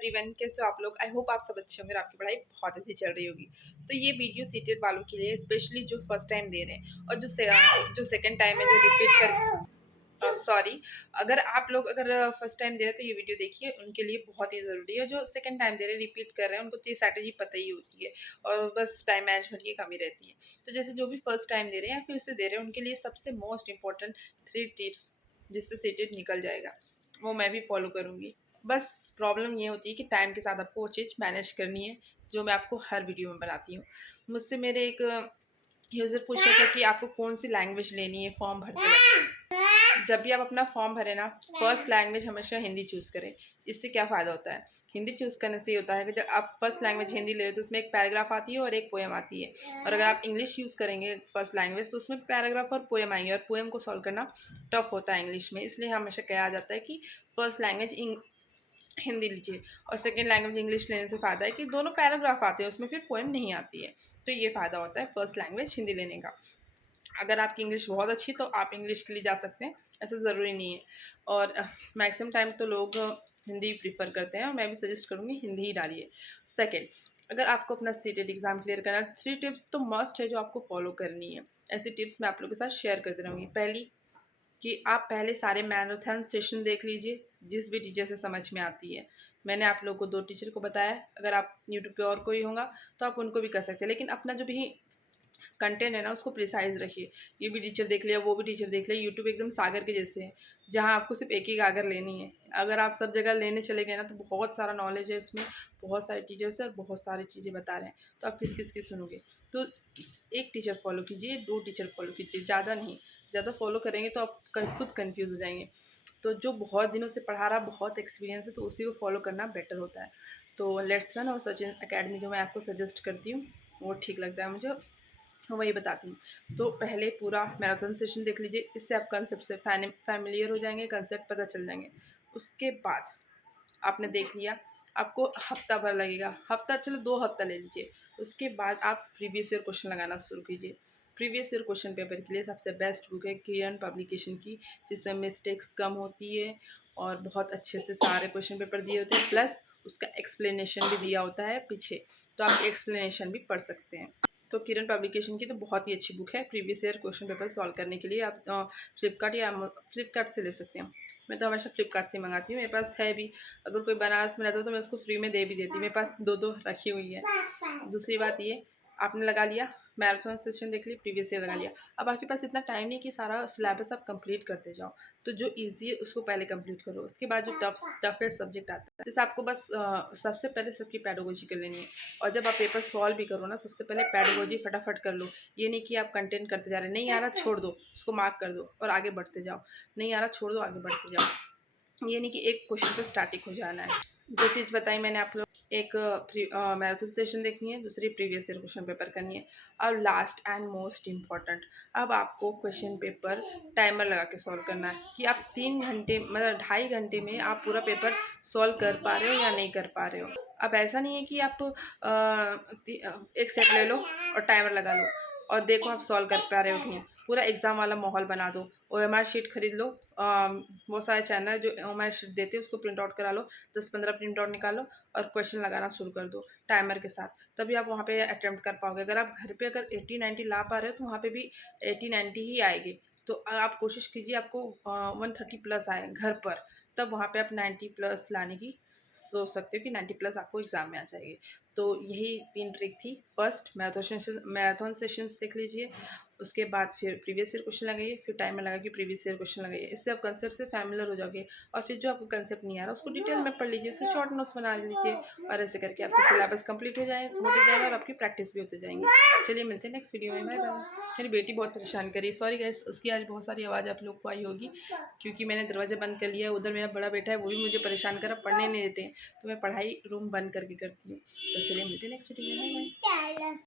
Everyone, कैसे हो आप लोग। आई होप आप सब अच्छे होंगे और आपकी पढ़ाई बहुत अच्छी चल रही होगी। तो ये वीडियो सीटेड वालों के लिए, स्पेशली जो फर्स्ट टाइम दे रहे हैं और जो सेकंड टाइम है, जो रिपीट कर सॉरी, अगर आप लोग अगर फर्स्ट टाइम दे रहे हैं तो ये वीडियो देखिए, उनके लिए बहुत ही ज़रूरी है। जो सेकंड टाइम दे रहे हैं, रिपीट कर रहे हैं, उनको तो ये स्ट्रैटेजी पता ही होती है और बस टाइम मैनेजमेंट की कमी रहती है। तो जैसे जो भी फर्स्ट टाइम दे रहे हैं या फिर से दे रहे हैं, उनके लिए सबसे मोस्ट इंपॉर्टेंट 3 टिप्स जिससे सीटेड निकल जाएगा, वो मैं भी फॉलो करूँगी। बस प्रॉब्लम ये होती है कि टाइम के साथ आपको वो चीज़ मैनेज करनी है, जो मैं आपको हर वीडियो में बताती हूँ। मुझसे मेरे एक यूज़र पूछ रहे थे कि आपको कौन सी लैंग्वेज लेनी है फॉर्म भरते वक्त। जब भी आप अपना फॉर्म भरें ना, फर्स्ट लैंग्वेज हमेशा हिंदी चूज़ करें। इससे क्या फ़ायदा होता है, हिंदी चूज़ करने से ये होता है कि जब आप फर्स्ट लैंग्वेज हिंदी ले रहे हो तो उसमें एक पैराग्राफ आती है और एक पोएम आती है। और अगर आप इंग्लिश यूज़ करेंगे फर्स्ट लैंग्वेज तो उसमें पैराग्राफ और पोएम आएंगे, और पोएम को सॉल्व करना टफ होता है इंग्लिश में। इसलिए हमेशा कहा जाता है कि फर्स्ट लैंग्वेज हिंदी लीजिए, और सेकेंड लैंग्वेज इंग्लिश लेने से फ़ायदा है कि दोनों पैराग्राफ आते हैं, उसमें फिर पोएम नहीं आती है। तो ये फ़ायदा होता है फर्स्ट लैंग्वेज हिंदी लेने का। अगर आपकी इंग्लिश बहुत अच्छी तो आप इंग्लिश के लिए जा सकते हैं, ऐसा ज़रूरी नहीं है। और मैक्सिमम टाइम तो लोग हिंदी प्रीफर करते हैं, और मैं भी सजेस्ट करूँगी हिंदी ही डालिए। सेकंड, अगर आपको अपना सीटेड एग्ज़ाम क्लियर करना, 3 टिप्स तो मस्ट है जो आपको फॉलो करनी है। ऐसी टिप्स मैं आप लोगों के साथ शेयर करती रहूँगी। पहली, कि आप पहले सारे मैराथन सेशन देख लीजिए, जिस भी टीचर से समझ में आती है। मैंने आप लोगों को 2 टीचर को बताया है, अगर आप यूट्यूब पे और कोई होगा तो आप उनको भी कर सकते हैं, लेकिन अपना जो भी कंटेंट है ना उसको प्रिसाइज रखिए। ये भी टीचर देख लिया, वो भी टीचर देख लिया। यूट्यूब एकदम सागर के जैसे है, जहाँ आपको सिर्फ एक ही कागर लेनी है। अगर आप सब जगह लेने चले गए ना तो बहुत सारा नॉलेज है इसमें, बहुत सारे टीचर्स है, बहुत सारी चीज़ें बता रहे हैं, तो आप किस किस की सुनोगे। तो एक टीचर फॉलो कीजिए, 2 टीचर फॉलो कीजिए, ज़्यादा नहीं। ज़्यादा फॉलो करेंगे तो आप खुद कन्फ्यूज़ हो जाएंगे। तो जो बहुत दिनों से पढ़ा रहा, बहुत एक्सपीरियंस है, तो उसी को फॉलो करना बेटर होता है। तो लेट्स रन और सचिन अकेडमी जो मैं आपको सजेस्ट करती हूँ, वो ठीक लगता है मुझे, मैं वही बताती हूँ। तो पहले पूरा मैराथन सेशन देख लीजिए, इससे आप कंसेप्ट से फैमिलियर हो जाएंगे, कंसेप्ट पता चल जाएंगे। उसके बाद आपने देख लिया, आपको हफ्ता भर लगेगा, हफ्ता चलो 2 हफ्ता ले लीजिए। उसके बाद आप प्रीवियस ईयर क्वेश्चन लगाना शुरू कीजिए। प्रीवियस ईयर क्वेश्चन पेपर के लिए सबसे बेस्ट बुक है किरण पब्लिकेशन की, जिससे मिस्टेक्स कम होती है और बहुत अच्छे से सारे क्वेश्चन पेपर दिए होते हैं, प्लस उसका एक्सप्लेनेशन भी दिया होता है पीछे, तो आप एक्सप्लेनेशन भी पढ़ सकते हैं। तो किरण पब्लिकेशन की तो बहुत ही अच्छी बुक है previous year question paper solve करने के लिए। आप फ्लिपकार्ट से ले सकते हैं। मैं तो हमेशा फ्लिपकार्ट से मंगाती हूँ, मेरे पास है भी। अगर कोई बनारस में रहता है तो मैं उसको फ्री में दे भी देती हूँ, मेरे पास 2 रखी हुई है। दूसरी बात ये, आपने लगा लिया मैराथन सेशन देख लिया, प्रीवियस ईयर लगा लिया। अब आपके पास इतना टाइम नहीं कि सारा सिलेबस आप कंप्लीट करते जाओ, तो जो ईजी है उसको पहले कंप्लीट करो। उसके बाद जो टफेस्ट सब्जेक्ट आता है, जैसे आपको बस सबसे पहले सबकी पेडागोजी कर लेनी है। और जब आप पेपर सॉल्व भी करो ना, सबसे पहले पेडागोजी फटाफट कर लो। ये नहीं कि आप कंटेंट करते जा रहे, नहीं आ रहा छोड़ दो, उसको मार्क कर दो और आगे बढ़ते जाओ। नहीं आ रहा छोड़ दो, आगे बढ़ते जाओ। ये नहीं कि एक क्वेश्चन पर स्टार्टिंग हो जाना है। जो चीज़ बताई मैंने आप लोग, एक मैराथन सेशन देखनी है, दूसरी प्रीवियस ईयर क्वेश्चन पेपर करनी है। अब लास्ट एंड मोस्ट इम्पॉर्टेंट, अब आपको क्वेश्चन पेपर टाइमर लगा के सॉल्व करना है कि आप 3 घंटे मतलब 2.5 घंटे में आप पूरा पेपर सॉल्व कर पा रहे हो या नहीं कर पा रहे हो। अब ऐसा नहीं है कि आप एक सेट ले लो और टाइमर लगा लो और देखो आप सॉल्व कर पा रहे हो कि नहीं। पूरा एग्ज़ाम वाला माहौल बना दो, OMR शीट खरीद लो। बहुत सारे चैनल जो OMR शीट देते हैं उसको प्रिंट आउट करा लो, 10-15 प्रिंट आउट निकालो और क्वेश्चन लगाना शुरू कर दो टाइमर के साथ, तभी आप वहाँ पे अटेम्प्ट कर पाओगे। अगर आप घर पे अगर 80-90 ला पा रहे हो तो वहाँ पे भी 80-90 ही आएगी। तो आप कोशिश कीजिए आपको 130 प्लस आए घर पर, तब वहाँ पे आप 90 प्लस लाने की सोच सकते हो कि 90 प्लस आपको एग्ज़ाम में आ जाएगी। तो यही 3 ट्रिक थी। फर्स्ट मैराथन सेशंस देख लीजिए, उसके बाद फिर प्रीवियस ईयर क्वेश्चन लगाइए, फिर टाइमर लगा के प्रीवियस ईयर क्वेश्चन लगाइए। इससे आप कंसेप्ट से फैमिलियर हो जाओगे, और फिर जो आपको कंसेप्ट नहीं आ रहा उसको डिटेल में पढ़ लीजिए, उससे शॉर्ट नोट्स बना लीजिए, और ऐसे करके आपका सिलेबस कंप्लीट होते जाएगा और आपकी प्रैक्टिस भी होते जाएंगी। चलिए मिलते हैं नेक्स्ट वीडियो में, बाय बाय। मेरी बेटी बहुत परेशान करी, सॉरी गाइस, उसकी आज बहुत सारी आवाज़ आप लोग को आई होगी, क्योंकि मैंने दरवाज़ा बंद कर लिया है। उधर मेरा बड़ा बेटा है, वो भी मुझे परेशान कर रहा, पढ़ने नहीं देते हैं, तो मैं पढ़ाई रूम बंद करके करती हूँ। तो चलिए मिलते हैं नेक्स्ट वीडियो में, बाय बाय।